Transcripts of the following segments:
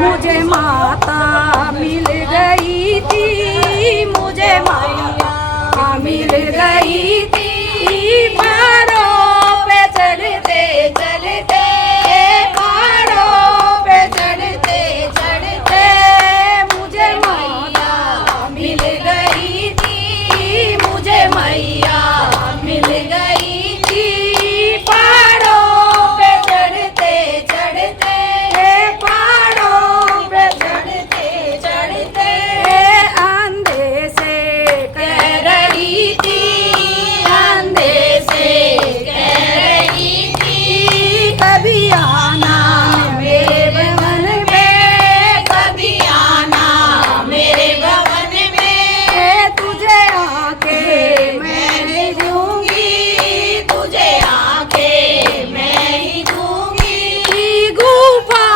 मुझे माता मिल गई थी, मुझे माता मिल गई थी, पहाड़ों पे चढ़ते चढ़ते, पहाड़ों पे चढ़ते चढ़ते, मुझे माता मिल गई थी, मुझे मैया मिल गई थी, पहाड़ों पे चढ़ते चढ़ते, पहाड़ों पे चढ़ते चढ़ते, अंधे से कह रही थी, अंधे से कह रही थी, कभी आना मेरे भवन में, कभी आना मेरे भवन में, तुझे आके मैं ही दूंगी, तुझे आके मैं ही दूंगी, गुफा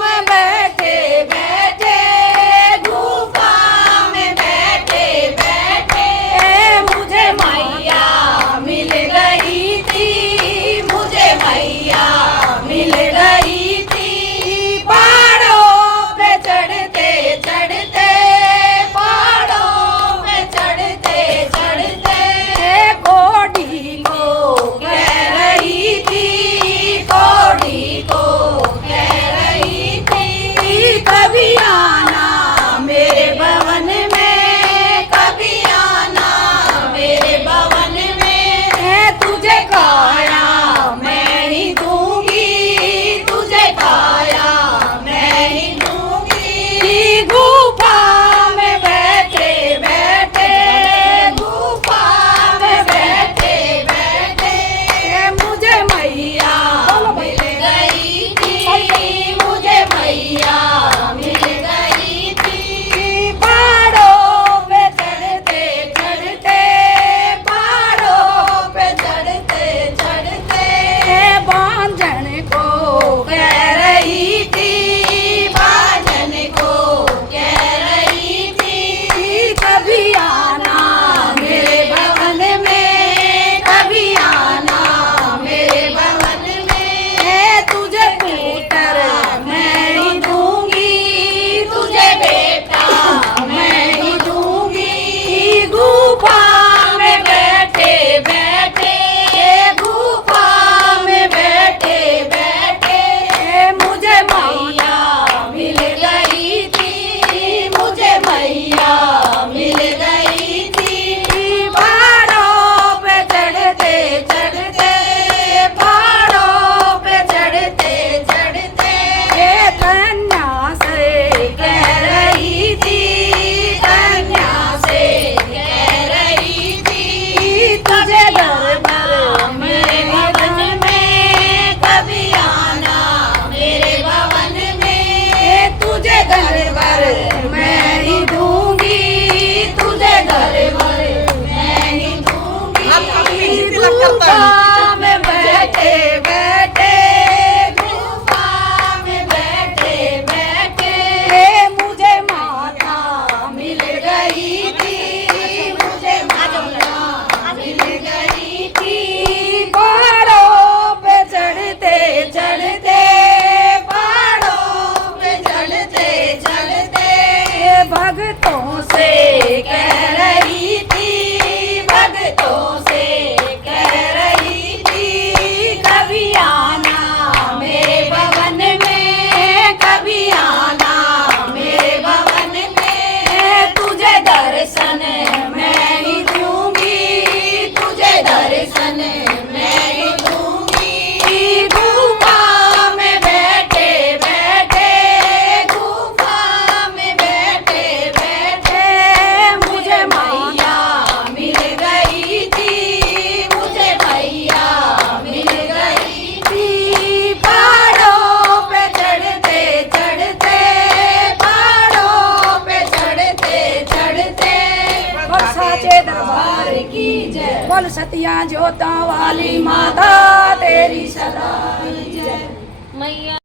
में बैठे बैठे, गुफा में बैठे बैठे, मुझे मैया मिल गई थी, मुझे मैया मिल गई थी, पहाड़ों पे चढ़ते चढ़ते, पहाड़ों पे चढ़ते चढ़ते, कोढ़ी को कह रही थी, कोढ़ी को कह रही थी, कभी आना मेरे भवन में, कभी आना मेरे भवन में, तुझे काया मैं ही दूंगी, तुझे काया मैं ही दूंगी, गुफा में बैठे बैठे, गुफा में बैठे बैठे, मुझे मैया मिल गई थी, मुझे मैया मिल गई थी, पहाड़ों पे चढ़ते चढ़ते, पहाड़ों पे चढ़ते चढ़ते, बांझन को कह रही थी, बांझन को कह रही थी, कभी आना मेरे भवन में, कभी आना मेरे भवन में, तुझे पुत्र मैं ही दूंगी, तुझे बेटा मैं ही दूंगी, गुफा में बैठे बैठे, गुफा में बैठे बैठे, मुझे मैया मिल गई थी, मुझे मैया मिल गई थी, पहाड़ों पे चढ़ते चढ़ते, पहाड़ों पे चढ़ते चढ़ते, कन्या से कह रही थी, कन्या से कह रही थी, तुझे दरबार मेरे भवन में, कभी आना मेरे भवन में, तुझे दरबार मैं ही दूंगी, तुझे दरबार मैं ही दूंगी, गुफा में बैठे बैठे, गुफा में बैठे बैठे, मुझे माता मिल गई थी, मुझे माता मिल गई थी, पहाड़ों पे चढ़ते चढ़ते, पहाड़ों पे चढ़ते चढ़ते, भक्तों से कह रही थी, भक्तों से कह रही थी, कभी आना मेरे भवन में, कभी आना मेरे भवन में, तुझे दर्शन मैं ही दूंगी, तुझे दर्शन मैं ही दूंगी, गुफा में बैठे बैठे, गुफा में बैठे बैठे, मुझे मैया मिल गई थी, मुझे मैया मिल गई थी, पहाड़ों पे चढ़ते चढ़ते, पहाड़ों पे चढ़ते चढ़ते, बोल साचे दरबार की जय, बोल सतिया जोता वाली माता तेरी सदा जय मैया।